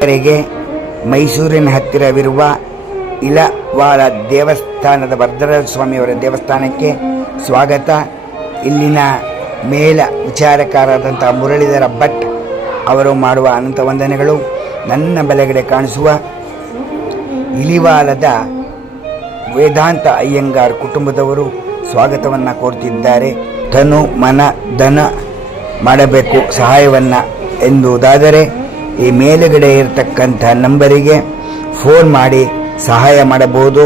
ವರೆಗೆ ಮೈಸೂರಿನ ಹತ್ತಿರವಿರುವ ಇಲವಾಲ ದೇವಸ್ಥಾನದ ವರದರಾಜ ಸ್ವಾಮಿಯವರ ದೇವಸ್ಥಾನಕ್ಕೆ ಸ್ವಾಗತ. ಇಲ್ಲಿನ ಮೇಲ ವಿಚಾರಕಾರರಾದಂಥ ಮುರಳೀಧರ ಭಟ್ ಅವರು ಮಾಡುವ ಅನಂತ ವಂದನೆಗಳು. ನನ್ನ ಬಲಗಡೆ ಕಾಣಿಸುವ ಇಲಿವಾಲದ ವೇದಾಂತ ಅಯ್ಯಂಗಾರ್ ಕುಟುಂಬದವರು ಸ್ವಾಗತವನ್ನು ಕೋರ್ತಿದ್ದಾರೆ. ತನು ಮನ ಧನ ಮಾಡಬೇಕು ಸಹಾಯವನ್ನು ಎಂದುದಾದರೆ ಈ ಮೇಲುಗಡೆ ಇರತಕ್ಕಂಥ ನಂಬರಿಗೆ ಫೋನ್ ಮಾಡಿ ಸಹಾಯ ಮಾಡಬಹುದು.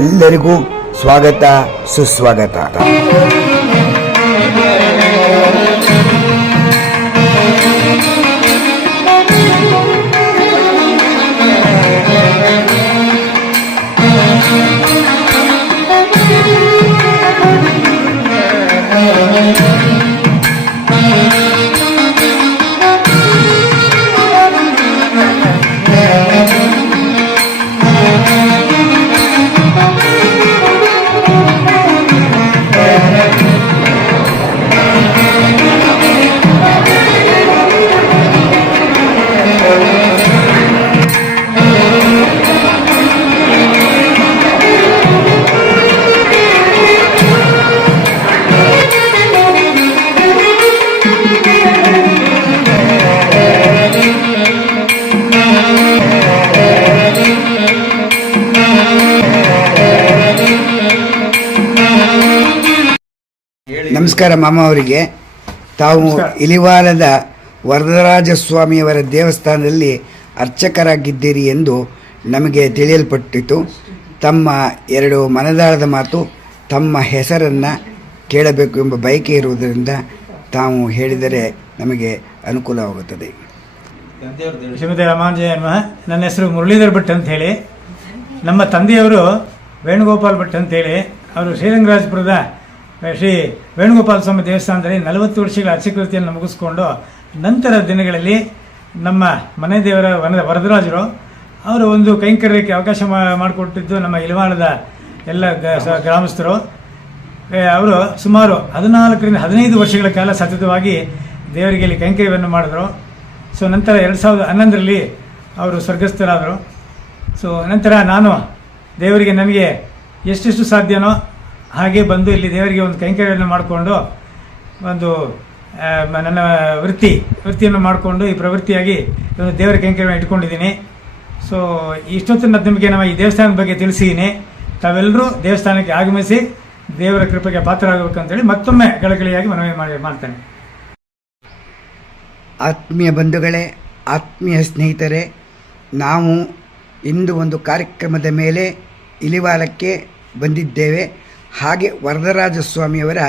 ಎಲ್ಲರಿಗೂ ಸ್ವಾಗತ, ಸುಸ್ವಾಗತ. ನಮಸ್ಕಾರ ಮಾಮ ಅವರಿಗೆ. ತಾವು ಇಲಿವಾಲದ ವರದರಾಜ ಸ್ವಾಮಿಯವರ ದೇವಸ್ಥಾನದಲ್ಲಿ ಅರ್ಚಕರಾಗಿದ್ದೀರಿ ಎಂದು ನಮಗೆ ತಿಳಿಯಲ್ಪಟ್ಟಿತು. ತಮ್ಮ ಎರಡು ಮನದಾಳದ ಮಾತು, ತಮ್ಮ ಹೆಸರನ್ನು ಕೇಳಬೇಕು ಎಂಬ ಬಯಕೆ ಇರುವುದರಿಂದ ತಾವು ಹೇಳಿದರೆ ನಮಗೆ ಅನುಕೂಲವಾಗುತ್ತದೆ. ಶ್ರೀಮತಿ ರಾಮಾನುಜಯ ನಮಃ. ನನ್ನ ಹೆಸರು ಮುರಳೀಧರ್ ಭಟ್ ಅಂತ ಹೇಳಿ. ನಮ್ಮ ತಂದೆಯವರು ವೇಣುಗೋಪಾಲ್ ಭಟ್ ಅಂತೇಳಿ, ಅವರು ಶ್ರೀರಂಗರಾಜಪುರದ ಶ್ರೀ ವೇಣುಗೋಪಾಲ ಸ್ವಾಮಿ ದೇವಸ್ಥಾನದಲ್ಲಿ 40 ವರ್ಷಗಳ ಅರ್ಚಕೃತಿಯನ್ನು ಮುಗಿಸ್ಕೊಂಡು ನಂತರ ದಿನಗಳಲ್ಲಿ ನಮ್ಮ ಮನೆ ದೇವರ ವರದರಾಜರು ಅವರು ಒಂದು ಕೈಂಕರ್ಯಕ್ಕೆ ಅವಕಾಶ ಮಾಡಿಕೊಟ್ಟಿದ್ದು ನಮ್ಮ ಇಲಿವಾಲದ ಎಲ್ಲ ಗ್ರಾಮಸ್ಥರು. ಅವರು ಸುಮಾರು 14ರಿಂದ 15 ವರ್ಷಗಳ ಕಾಲ ಸತತವಾಗಿ ದೇವರಿಗೆ ಇಲ್ಲಿ ಕೈಂಕರ್ಯವನ್ನು ಮಾಡಿದ್ರು. ಸೊ ನಂತರ 2011ರಲ್ಲಿ ಅವರು ಸ್ವರ್ಗಸ್ಥರಾದರು. ಸೊ ನಂತರ ನಾನು ದೇವರಿಗೆ ನನಗೆ ಎಷ್ಟೆಷ್ಟು ಸಾಧ್ಯನೋ ಹಾಗೆ ಬಂದು ಇಲ್ಲಿ ದೇವರಿಗೆ ಒಂದು ಕೈಂಕರ್ಯವನ್ನು ಮಾಡಿಕೊಂಡು ಒಂದು ನನ್ನ ವೃತ್ತಿಯನ್ನು ಮಾಡಿಕೊಂಡು ಈ ಪ್ರವೃತ್ತಿಯಾಗಿ ಒಂದು ದೇವರ ಕೈಂಕರ್ಯವನ್ನು ಇಟ್ಕೊಂಡಿದ್ದೀನಿ. ಸೊ ಇಷ್ಟೊತ್ತಿನ ನಿಮಗೆ ನಮ್ಮ ಈ ದೇವಸ್ಥಾನದ ಬಗ್ಗೆ ತಿಳಿಸಿದ್ದೀನಿ. ತಾವೆಲ್ಲರೂ ದೇವಸ್ಥಾನಕ್ಕೆ ಆಗಮಿಸಿ ದೇವರ ಕೃಪೆಗೆ ಪಾತ್ರರಾಗಬೇಕಂತೇಳಿ ಮತ್ತೊಮ್ಮೆ ಕಳಕಳಿಯಾಗಿ ಮನವಿ ಮಾಡ್ತೇನೆ. ಆತ್ಮೀಯ ಬಂಧುಗಳೇ, ಆತ್ಮೀಯ ಸ್ನೇಹಿತರೆ, ನಾವು ಇಂದು ಒಂದು ಕಾರ್ಯಕ್ರಮದ ಮೇಲೆ ಇಲಿವಾಲಕ್ಕೆ ಬಂದಿದ್ದೇವೆ. ಹಾಗೆ ವರದರಾಜ ಸ್ವಾಮಿಯವರ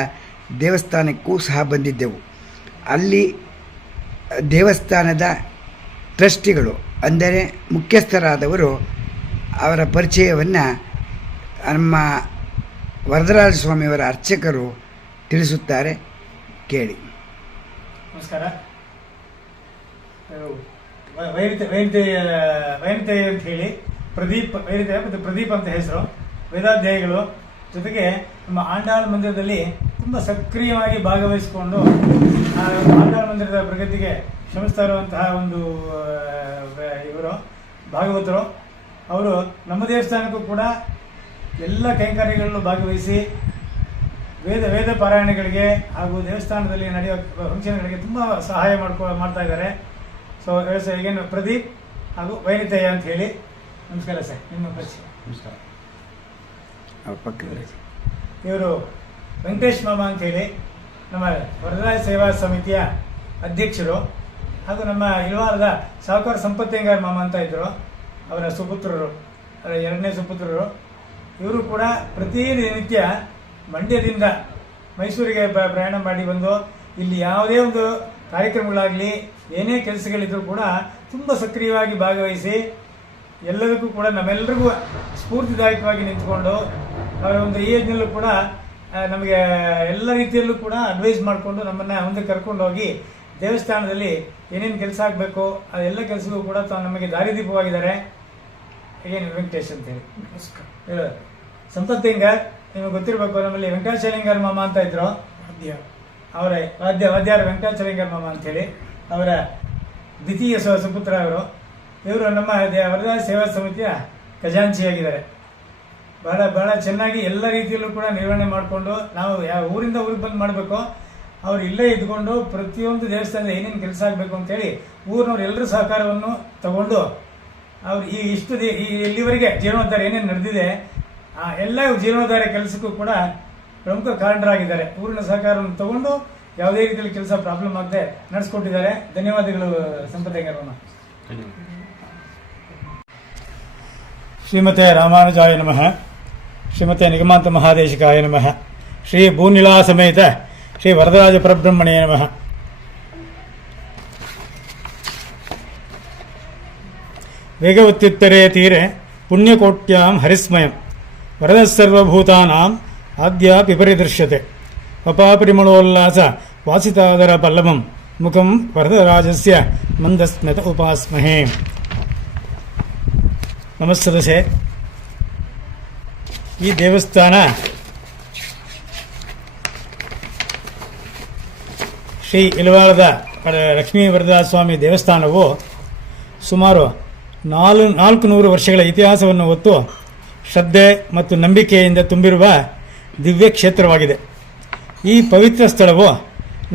ದೇವಸ್ಥಾನಕ್ಕೂ ಸಹ ಬಂದಿದ್ದೆವು. ಅಲ್ಲಿ ದೇವಸ್ಥಾನದ ಟ್ರಸ್ಟಿಗಳು ಅಂದರೆ ಮುಖ್ಯಸ್ಥರಾದವರು ಅವರ ಪರಿಚಯವನ್ನು ನಮ್ಮ ವರದರಾಜ ಸ್ವಾಮಿಯವರ ಅರ್ಚಕರು ತಿಳಿಸುತ್ತಾರೆ, ಕೇಳಿ. ನಮಸ್ಕಾರ. ವೈನತೆಯ ಅಂತ ಹೇಳಿ ವೈನತೆಯ ಮತ್ತು ಪ್ರದೀಪ್ ಅಂತ ಹೆಸರು, ವೇದಾಧ್ಯಾಯಿಗಳು. ಜೊತೆಗೆ ನಮ್ಮ ಆಂಡಾಳ ಮಂದಿರದಲ್ಲಿ ತುಂಬ ಸಕ್ರಿಯವಾಗಿ ಭಾಗವಹಿಸಿಕೊಂಡು ಆಂಡಾಳ ಮಂದಿರದ ಪ್ರಗತಿಗೆ ಶ್ರಮಿಸ್ತಾ ಇರುವಂತಹ ಒಂದು ಇವರು ಭಾಗವತರು. ಅವರು ನಮ್ಮ ದೇವಸ್ಥಾನಕ್ಕೂ ಕೂಡ ಎಲ್ಲ ಕೈಂಕರ್ಯಗಳಲ್ಲೂ ಭಾಗವಹಿಸಿ ವೇದ ಪಾರಾಯಣಗಳಿಗೆ ಹಾಗೂ ದೇವಸ್ಥಾನದಲ್ಲಿ ನಡೆಯುವ ಫಂಕ್ಷನ್ಗಳಿಗೆ ತುಂಬ ಸಹಾಯ ಮಾಡ್ತಾ ಇದ್ದಾರೆ. ಸೊ ಈಗೇನು ಪ್ರದೀಪ್ ಹಾಗೂ ವೈನಿತಯ್ಯ ಅಂತ ಹೇಳಿ. ನಮಸ್ಕಾರ ಸರ್, ನಿಮ್ಮ ಪರಿಚಯ. ನಮಸ್ಕಾರ. ಇವರು ವೆಂಕಟೇಶ್ ಮಾಮ ಅಂತ ಹೇಳಿ ನಮ್ಮ ವರದರಾಜ ಸೇವಾ ಸಮಿತಿಯ ಅಧ್ಯಕ್ಷರು ಹಾಗೂ ನಮ್ಮ ಇಲಿವಾಲದ ಸಾಹುಕಾರ ಸಂಪತ್ತಯ್ಯಂಗಾರ್ ಮಾಮ ಅಂತ ಇದ್ದರು, ಅವರ ಸುಪುತ್ರರು, ಅವರ 2ನೇ ಸುಪುತ್ರರು. ಇವರು ಕೂಡ ಪ್ರತಿನಿತ್ಯ ಮಂಡ್ಯದಿಂದ ಮೈಸೂರಿಗೆ ಪ್ರಯಾಣ ಮಾಡಿ ಬಂದು ಇಲ್ಲಿ ಯಾವುದೇ ಒಂದು ಕಾರ್ಯಕ್ರಮಗಳಾಗಲಿ ಏನೇ ಕೆಲಸಗಳಿದ್ರೂ ಕೂಡ ತುಂಬ ಸಕ್ರಿಯವಾಗಿ ಭಾಗವಹಿಸಿ ಎಲ್ಲದಕ್ಕೂ ಕೂಡ ನಮ್ಮೆಲ್ಲರಿಗೂ ಸ್ಫೂರ್ತಿದಾಯಕವಾಗಿ ನಿಂತ್ಕೊಂಡು ಅವರ ಒಂದು ಏಜ್ನಲ್ಲೂ ಕೂಡ ನಮಗೆ ಎಲ್ಲ ರೀತಿಯಲ್ಲೂ ಕೂಡ ಅಡ್ವೈಸ್ ಮಾಡಿಕೊಂಡು ನಮ್ಮನ್ನು ಮುಂದೆ ಕರ್ಕೊಂಡೋಗಿ ದೇವಸ್ಥಾನದಲ್ಲಿ ಏನೇನು ಕೆಲಸ ಆಗಬೇಕು ಅದೆಲ್ಲ ಕೆಲಸಕ್ಕೂ ಕೂಡ ನಮಗೆ ದಾರಿದೀಪವಾಗಿದ್ದಾರೆ. ಏನು ವೆಂಕಟೇಶ್ ಅಂತೇಳಿ. ಸಂಪತ್ತಯ್ಯಂಗಾರ್ ನಿಮಗೆ ಗೊತ್ತಿರಬೇಕು, ನಮ್ಮಲ್ಲಿ ವೆಂಕಟಾಚಲಯ್ಯಂಗಾರ್ ಮಾಮ ಅಂತ ಇದ್ರು, ಅವರೇ ವಾದ್ಯಾರ ವೆಂಕಟಾಚಲಯ್ಯಂಗಾರ್ ಮಾಮ ಅಂತೇಳಿ ಅವರ ದ್ವಿತೀಯ ಸುಪುತ್ರ ಅವರು. ಇವರು ನಮ್ಮ ವರದಾಸ ಸೇವಾ ಸಮಿತಿಯ ಖಜಾಂಚಿಯಾಗಿದ್ದಾರೆ. ಬಹಳ ಚೆನ್ನಾಗಿ ಎಲ್ಲ ರೀತಿಯಲ್ಲೂ ಕೂಡ ನಿರ್ವಹಣೆ ಮಾಡಿಕೊಂಡು, ನಾವು ಯಾವ ಊರಿಂದ ಊರಿಗೆ ಬಂದು ಮಾಡಬೇಕು, ಅವ್ರು ಇಲ್ಲೇ ಇದ್ಕೊಂಡು ಪ್ರತಿಯೊಂದು ದೇವಸ್ಥಾನದ ಏನೇನು ಕೆಲಸ ಆಗಬೇಕು ಅಂತೇಳಿ ಊರಿನವ್ರು ಎಲ್ಲರ ಸಹಕಾರವನ್ನು ತಗೊಂಡು ಅವ್ರು ಇಲ್ಲಿವರೆಗೆ ಜೀರ್ಣೋದ್ಧಾರ ಏನೇನು ನಡೆದಿದೆ ಆ ಎಲ್ಲ ಜೀರ್ಣೋದ್ಧಾರ ಕೆಲಸಕ್ಕೂ ಕೂಡ ಪ್ರಮುಖ ಕಾರಣರಾಗಿದ್ದಾರೆ. ಊರಿನ ಸಹಕಾರವನ್ನು ತಗೊಂಡು ಯಾವುದೇ ರೀತಿಯಲ್ಲಿ ಕೆಲಸ ಪ್ರಾಬ್ಲಮ್ ಆಗದೆ ನಡೆಸ್ಕೊಟ್ಟಿದ್ದಾರೆ. ಧನ್ಯವಾದಗಳು ಸಂಪದೆಗರವನ್ನ. ಶ್ರೀಮತೆ ರಾಮಾನುಜಾಯ ನಮಃ. ಶ್ರೀಮತೆ ನಿಗಮಾಂತ ಮಹಾದೇಶಿಕಾಯ ನಮಃ. ಶ್ರೀ ಭೂನಿಲಾ ಸಮೇತ ಶ್ರೀ ವರದರಾಜ ಪರಬ್ರಹ್ಮಣೇ ನಮಃ. ವೇಗವತ್ಯುತ್ತರೇ ತೀರೆ ಪುಣ್ಯಕೋಟ್ಯಾಂ ಹರಿಸ್ಮಯಂ ವರದಸರ್ವಭೂತಾನಾಂ ಆದ್ಯ ಪಿಪರಿದೃಶ್ಯತೆ ಪಪಾಪರಿಮಳೋಲ್ಲಾಸ ವಾಸಿತಾದರ ಪಲ್ಲವಂ ಮುಖಂ ವರದರಾಜಸ್ಯ ಮಂದಸ್ಮಿತ ಉಪಾಸ್ಮಹೇ. ನಮಸ್ಸದಸೆ. ಈ ದೇವಸ್ಥಾನ ಶ್ರೀ ಇಲವಾಳದ ಲಕ್ಷ್ಮೀ ವರದರಾಜ ಸ್ವಾಮಿ ದೇವಸ್ಥಾನವು ಸುಮಾರು 400 ವರ್ಷಗಳ ಇತಿಹಾಸವನ್ನು ಹೊತ್ತು ಶ್ರದ್ಧೆ ಮತ್ತು ನಂಬಿಕೆಯಿಂದ ತುಂಬಿರುವ ದಿವ್ಯ ಕ್ಷೇತ್ರವಾಗಿದೆ. ಈ ಪವಿತ್ರ ಸ್ಥಳವು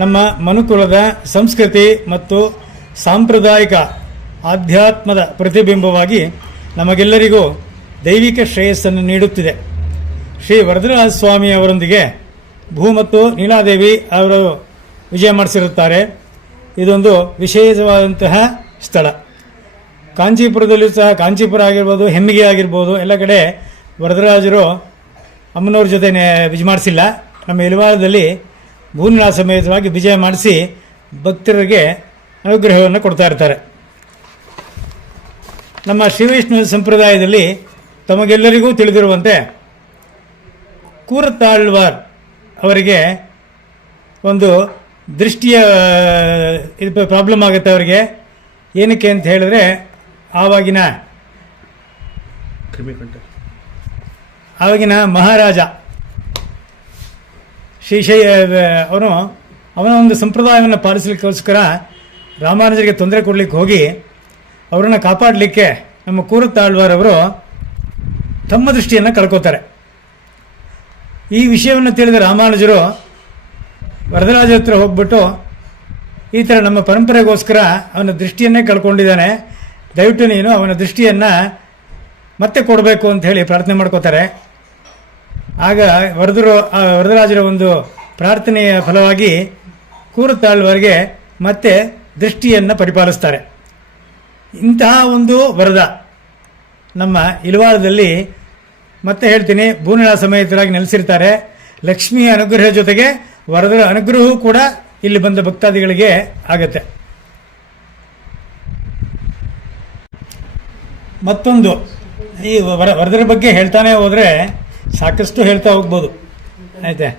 ನಮ್ಮ ಮನುಕುಲದ ಸಂಸ್ಕೃತಿ ಮತ್ತು ಸಾಂಪ್ರದಾಯಿಕ ಆಧ್ಯಾತ್ಮದ ಪ್ರತಿಬಿಂಬವಾಗಿ ನಮಗೆಲ್ಲರಿಗೂ ದೈವಿಕ ಶ್ರೇಯಸ್ಸನ್ನು ನೀಡುತ್ತಿದೆ. ಶ್ರೀ ವರದರಾಜ ಸ್ವಾಮಿ ಅವರೊಂದಿಗೆ ಭೂ ಮತ್ತು ನೀಲಾದೇವಿ ಅವರು ವಿಜಯ ಮಾಡಿಸಿರುತ್ತಾರೆ. ಇದೊಂದು ವಿಶೇಷವಾದಂತಹ ಸ್ಥಳ. ಕಾಂಚೀಪುರದಲ್ಲೂ ಸಹ, ಕಾಂಚೀಪುರ ಆಗಿರ್ಬೋದು, ಹೆಮ್ಮಿಗೆ ಆಗಿರ್ಬೋದು, ಎಲ್ಲ ಕಡೆ ವರದರಾಜರು ಅಮ್ಮನವ್ರ ಜೊತೆ ವಿಜಯ ಮಾಡಿಸಿಲ್ಲ. ನಮ್ಮ ಇಲವಾಳದಲ್ಲಿ ಭೂನಿಲಾ ಸಮೇತವಾಗಿ ವಿಜಯ ಮಾಡಿಸಿ ಭಕ್ತರಿಗೆ ಅನುಗ್ರಹವನ್ನು ಕೊಡ್ತಾ ಇರ್ತಾರೆ. ನಮ್ಮ ಶ್ರೀವೈಷ್ಣವ ಸಂಪ್ರದಾಯದಲ್ಲಿ ತಮಗೆಲ್ಲರಿಗೂ ತಿಳಿದಿರುವಂತೆ ಕೂರತಾಳ್ವಾರ್ ಅವರಿಗೆ ಒಂದು ದೃಷ್ಟಿಯ ಪ್ರಾಬ್ಲಮ್ ಆಗುತ್ತೆ. ಅವರಿಗೆ ಏನಕ್ಕೆ ಅಂತ ಹೇಳಿದ್ರೆ ಆವಾಗಿನ ಮಹಾರಾಜ ಅವನ ಒಂದು ಸಂಪ್ರದಾಯವನ್ನು ಪಾಲಿಸಲಿಕ್ಕೋಸ್ಕರ ರಾಮಾನುಜರಿಗೆ ತೊಂದರೆ ಕೊಡಲಿಕ್ಕೆ ಹೋಗಿ ಅವರನ್ನು ಕಾಪಾಡಲಿಕ್ಕೆ ನಮ್ಮ ಕೂರತಾಳ್ವಾರ್ ಅವರು ತಮ್ಮ ದೃಷ್ಟಿಯನ್ನು ಕಳ್ಕೋತಾರೆ. ಈ ವಿಷಯವನ್ನು ತಿಳಿದ ರಾಮಾನುಜರು ವರದರಾಜ ಹತ್ರ ಹೋಗ್ಬಿಟ್ಟು, ಈ ಥರ ನಮ್ಮ ಪರಂಪರೆಗೋಸ್ಕರ ಅವನ ದೃಷ್ಟಿಯನ್ನೇ ಕಳ್ಕೊಂಡಿದ್ದಾನೆ, ದಯವಿಟ್ಟು ನೀನು ಅವನ ದೃಷ್ಟಿಯನ್ನು ಮತ್ತೆ ಕೊಡಬೇಕು ಅಂತ ಹೇಳಿ ಪ್ರಾರ್ಥನೆ ಮಾಡ್ಕೋತಾರೆ. ಆಗ ವರದರಾಜರ ಒಂದು ಪ್ರಾರ್ಥನೆಯ ಫಲವಾಗಿ ಕೂರತಾಳ್ವಾರ್ಗೆ ಮತ್ತೆ ದೃಷ್ಟಿಯನ್ನು ಪರಿಪಾಲಿಸ್ತಾರೆ. ಇಂತಹ ಒಂದು ವರದ ನಮ್ಮ ಇಲವಾಳದಲ್ಲಿ ಮತ್ತೆ ಹೇಳ್ತೀನಿ, ಭೂನಿಲಾ ಸಮೇತರಾಗಿ ನೆಲೆಸಿರ್ತಾರೆ. ಲಕ್ಷ್ಮಿಯ ಅನುಗ್ರಹ ಜೊತೆಗೆ ವರದರ ಅನುಗ್ರಹವೂ ಕೂಡ ಇಲ್ಲಿ ಬಂದ ಭಕ್ತಾದಿಗಳಿಗೆ ಆಗತ್ತೆ. ಮತ್ತೊಂದು, ಈ ವರದರ ಬಗ್ಗೆ ಹೇಳ್ತಾನೆ ಹೋದರೆ ಸಾಕಷ್ಟು ಹೇಳ್ತಾ ಹೋಗ್ಬೋದು, ಆಯ್ತಾ.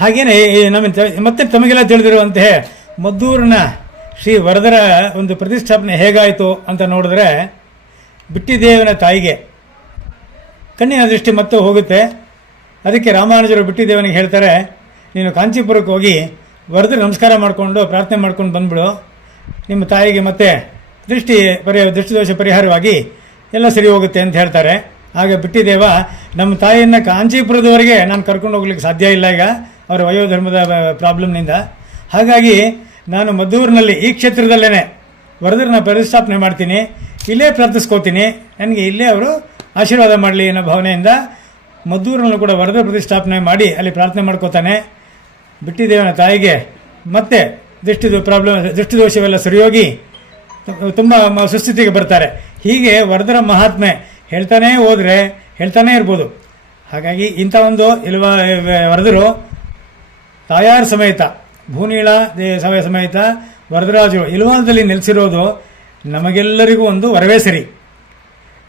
ಹಾಗೇನೆ ಮತ್ತೆ ತಮಗೆಲ್ಲ ತಿಳಿದಿರುವಂತೆ ಮದ್ದೂರಿನ ಶ್ರೀ ವರದರ ಒಂದು ಪ್ರತಿಷ್ಠಾಪನೆ ಹೇಗಾಯಿತು ಅಂತ ನೋಡಿದ್ರೆ, ಬಿಟ್ಟಿದೇವನ ತಾಯಿಗೆ ಕಣ್ಣಿನ ದೃಷ್ಟಿ ಮತ್ತೆ ಹೋಗುತ್ತೆ. ಅದಕ್ಕೆ ರಾಮಾನುಜರು ಬಿಟ್ಟಿದೇವನಿಗೆ ಹೇಳ್ತಾರೆ, ನೀನು ಕಾಂಚೀಪುರಕ್ಕೆ ಹೋಗಿ ವರದರ ನಮಸ್ಕಾರ ಮಾಡಿಕೊಂಡು ಪ್ರಾರ್ಥನೆ ಮಾಡ್ಕೊಂಡು ಬಂದ್ಬಿಡು, ನಿಮ್ಮ ತಾಯಿಗೆ ಮತ್ತೆ ದೃಷ್ಟಿದೋಷ ಪರಿಹಾರವಾಗಿ ಎಲ್ಲ ಸರಿ ಹೋಗುತ್ತೆ ಅಂತ ಹೇಳ್ತಾರೆ. ಆಗ ಬಿಟ್ಟಿದೇವ, ನಮ್ಮ ತಾಯಿಯನ್ನು ಕಾಂಚೀಪುರದವರೆಗೆ ನಾನು ಕರ್ಕೊಂಡು ಹೋಗ್ಲಿಕ್ಕೆ ಸಾಧ್ಯ ಇಲ್ಲ ಈಗ, ಅವರ ವಯೋಧರ್ಮದ ಪ್ರಾಬ್ಲಮ್ನಿಂದ. ಹಾಗಾಗಿ ನಾನು ಮದ್ದೂರಿನಲ್ಲಿ ಈ ಕ್ಷೇತ್ರದಲ್ಲೇ ವರದರನ್ನ ಪ್ರತಿಷ್ಠಾಪನೆ ಮಾಡ್ತೀನಿ, ಇಲ್ಲೇ ಪ್ರಾರ್ಥಿಸ್ಕೋತೀನಿ, ನನಗೆ ಇಲ್ಲೇ ಅವರು ಆಶೀರ್ವಾದ ಮಾಡಲಿ ಅನ್ನೋ ಭಾವನೆಯಿಂದ ಮದ್ದೂರಿನಲ್ಲೂ ಕೂಡ ವರದರ ಪ್ರತಿಷ್ಠಾಪನೆ ಮಾಡಿ ಅಲ್ಲಿ ಪ್ರಾರ್ಥನೆ ಮಾಡ್ಕೋತಾನೆ. ಬಿಟ್ಟಿದೇವನ ತಾಯಿಗೆ ಮತ್ತೆ ದೃಷ್ಟಿದೋಷವೆಲ್ಲ ಸರಿಯೋಗಿ ತುಂಬ ಸುಸ್ಥಿತಿಗೆ ಬರ್ತಾರೆ. ಹೀಗೆ ವರದರ ಮಹಾತ್ಮೆ ಹೇಳ್ತಾನೇ ಹೋದರೆ ಹೇಳ್ತಾನೇ ಇರ್ಬೋದು. ಹಾಗಾಗಿ ಇಂಥ ಒಂದು ವರದರು ತಾಯಾರ ಸಮೇತ ಭೂನಿಲಾ ಸಮೇತ ವರದರಾಜರು ಇಲವಾಳದಲ್ಲಿ ನೆಲೆಸಿರೋದು ನಮಗೆಲ್ಲರಿಗೂ ಒಂದು ವರವೇ ಸರಿ,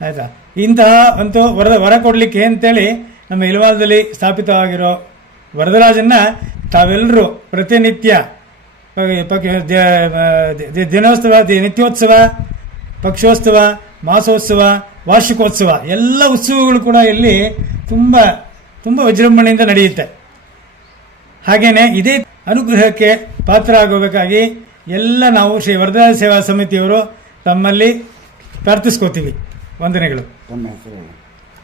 ಆಯಿತಾ. ಇಂತಹ ಒಂದು ವರ ಕೊಡಲಿಕ್ಕೆ ಅಂತೇಳಿ ನಮ್ಮ ಇಲವಾಳದಲ್ಲಿ ಸ್ಥಾಪಿತವಾಗಿರೋ ವರದರಾಜನ್ನ ತಾವೆಲ್ಲರೂ ಪ್ರತಿನಿತ್ಯ ದಿನೋತ್ಸವ, ನಿತ್ಯೋತ್ಸವ, ಪಕ್ಷೋತ್ಸವ, ಮಾಸೋತ್ಸವ, ವಾರ್ಷಿಕೋತ್ಸವ ಎಲ್ಲ ಉತ್ಸವಗಳು ಕೂಡ ಇಲ್ಲಿ ತುಂಬ ತುಂಬ ವಿಜೃಂಭಣೆಯಿಂದ ನಡೆಯುತ್ತೆ. ಹಾಗೆಯೇ ಇದೇ ಅನುಗ್ರಹಕ್ಕೆ ಪಾತ್ರ ಆಗೋಬೇಕಾಗಿ ಎಲ್ಲ ನಾವು ಶ್ರೀ ವರದರಾಜ ಸೇವಾ ಸಮಿತಿಯವರು ತಮ್ಮಲ್ಲಿ ಪ್ರಾರ್ಥಿಸ್ಕೋತೀವಿ. ವಂದನೆಗಳು. ತಮ್ಮ ಹೆಸರು?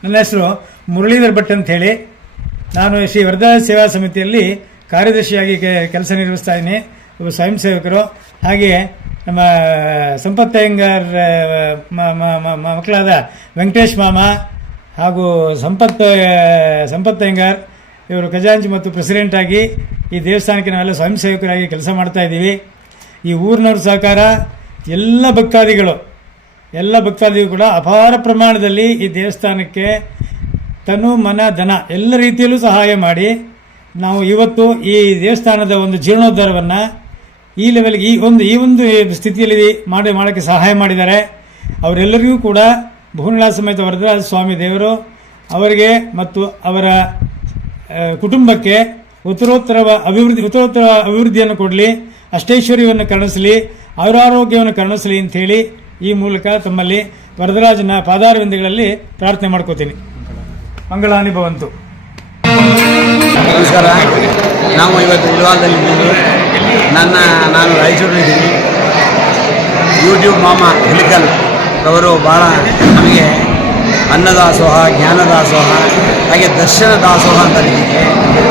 ನನ್ನ ಹೆಸರು ಮುರಳೀಧರ್ ಭಟ್ ಅಂತ ಹೇಳಿ, ನಾನು ಶ್ರೀ ವರದರಾಜ ಸೇವಾ ಸಮಿತಿಯಲ್ಲಿ ಕಾರ್ಯದರ್ಶಿಯಾಗಿ ಕೆಲಸ ನಿರ್ವಹಿಸ್ತಾ ಇದ್ದೀನಿ. ಒಬ್ಬ ಸ್ವಯಂ ಸೇವಕರು. ಹಾಗೆ ನಮ್ಮ ಸಂಪತ್ ಅಯ್ಯಂಗಾರ್ ಮಕ್ಕಳಾದ ವೆಂಕಟೇಶ್ ಮಾಮ ಹಾಗೂ ಸಂಪತ್ ಅಯ್ಯಂಗಾರ್ ಇವರು ಖಜಾಂಚಿ ಮತ್ತು ಪ್ರೆಸಿಡೆಂಟ್ ಆಗಿ ಈ ದೇವಸ್ಥಾನಕ್ಕೆ ನಾವೆಲ್ಲ ಸ್ವಯಂ ಸೇವಕರಾಗಿ ಕೆಲಸ ಮಾಡ್ತಾ ಇದ್ದೀವಿ. ಈ ಊರಿನವ್ರ ಸಹಕಾರ, ಎಲ್ಲ ಭಕ್ತಾದಿಗಳು ಕೂಡ ಅಪಾರ ಪ್ರಮಾಣದಲ್ಲಿ ಈ ದೇವಸ್ಥಾನಕ್ಕೆ ತನು ಮನ ಧನ ಎಲ್ಲ ರೀತಿಯಲ್ಲೂ ಸಹಾಯ ಮಾಡಿ ನಾವು ಇವತ್ತು ಈ ದೇವಸ್ಥಾನದ ಒಂದು ಜೀರ್ಣೋದ್ಧಾರವನ್ನು ಈ ಲೆವೆಲ್ಗೆ ಈ ಒಂದು ಸ್ಥಿತಿಯಲ್ಲಿ ಮಾಡೋಕ್ಕೆ ಸಹಾಯ ಮಾಡಿದ್ದಾರೆ. ಅವರೆಲ್ಲರಿಗೂ ಕೂಡ ಭುವನಲಾಲ್ ಸಮೇತ ವರದರಾಜ ಸ್ವಾಮಿ ದೇವರು ಅವರಿಗೆ ಮತ್ತು ಅವರ ಕುಟುಂಬಕ್ಕೆ ಉತ್ತರೋತ್ತರ ಅಭಿವೃದ್ಧಿಯನ್ನು ಕೊಡಲಿ, ಅಷ್ಟೈಶ್ವರ್ಯವನ್ನು ಕರುಣಿಸಲಿ, ಅವರ ಆರೋಗ್ಯವನ್ನು ಕರುಣಿಸಲಿ ಅಂಥೇಳಿ ಈ ಮೂಲಕ ತಮ್ಮಲ್ಲಿ ವರದರಾಜನ ಪಾದಾರವಿಂದಗಳಲ್ಲಿ ಪ್ರಾರ್ಥನೆ ಮಾಡ್ಕೋತೀನಿ. ಮಂಗಳಾನಿ ಭವಂತು. ನಮಸ್ಕಾರ. ನಾವು ಇವತ್ತು ಇಲ್ವಾಲದಲ್ಲಿದ್ದೀವಿ. ನಾನು ರಾಯಚೂರಿನಿದ್ದೀನಿ. ಯೂಟ್ಯೂಬ್ ಮಾಮ ಹುಲಿಕಲ್ ಅವರು ಭಾಳ ನಮಗೆ ಅನ್ನದಾಸೋಹ, ಜ್ಞಾನದಾಸೋಹ, ಹಾಗೆ ದರ್ಶನ ದಾಸೋಹ ಅಂತ ಕರೀತೀವಿ.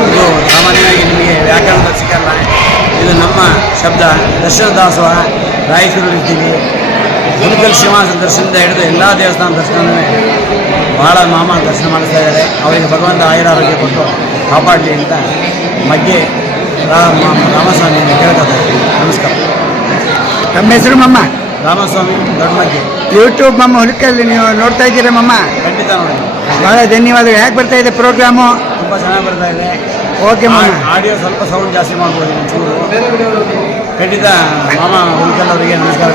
ಇದು ಸಾಮಾನ್ಯವಾಗಿ ನಿಮಗೆ ವ್ಯಾಕರಣ ಸಿಕ್ಕಲ್ಲ. ಇದು ನಮ್ಮ ಶಬ್ದ. ದರ್ಶನ ದಾಸೋಹ ರಾಯಚೂರಿನಿದ್ದೀವಿ. ಹುಲಿಕಲ್ ಶ್ರೀನಿವಾಸ ದರ್ಶನದಿಂದ ಹಿಡಿದು ಎಲ್ಲ ದೇವಸ್ಥಾನ ದರ್ಶನವೇ ಭಾಳ ಮಾಮ ದರ್ಶನ ಮಾಡಿಸ್ತಾ ಇದ್ದಾರೆ. ಅವರಿಗೆ ಭಗವಂತ ಆಯುರಾರೋಗ್ಯ ಕೊಟ್ಟು ಕಾಪಾಡಲಿ ಅಂತ ಮಗ್ಗೆ ರಾಮಸ್ವಾಮಿ ಕೇಳ್ಕೊತಾರೆ. ನಮಸ್ಕಾರ. ತಮ್ಮ ಹೆಸರು ಮಮ್ಮ? ರಾಮಸ್ವಾಮಿ ದೊಡ್ಡ ಮಗ್ಗೆ. ಯೂಟ್ಯೂಬ್ ಮಮ್ಮ ಹುಲಿಕಲ್ಲಿ ನೀವು ನೋಡ್ತಾ ಇದ್ದೀರಾ ಮಮ್ಮ? ಖಂಡಿತ ನೋಡಿ. ಭಾಳ ಧನ್ಯವಾದಗಳು. ಹೇಗೆ ಬರ್ತಾ ಇದೆ ಪ್ರೋಗ್ರಾಮು? ತುಂಬ ಚೆನ್ನಾಗಿ ಬರ್ತಾ ಇದೆ. ಓಕೆ ಮಮ್ಮ. ಆಡಿಯೋ ಸ್ವಲ್ಪ ಸೌಂಡ್ ಜಾಸ್ತಿ ಮಾಡ್ಬೋದು ಒಂಚೂರು. ಖಂಡಿತ ಮಾಮ ಹುಲಿಕಲ್ ಅವರಿಗೆ ನಮಸ್ಕಾರ.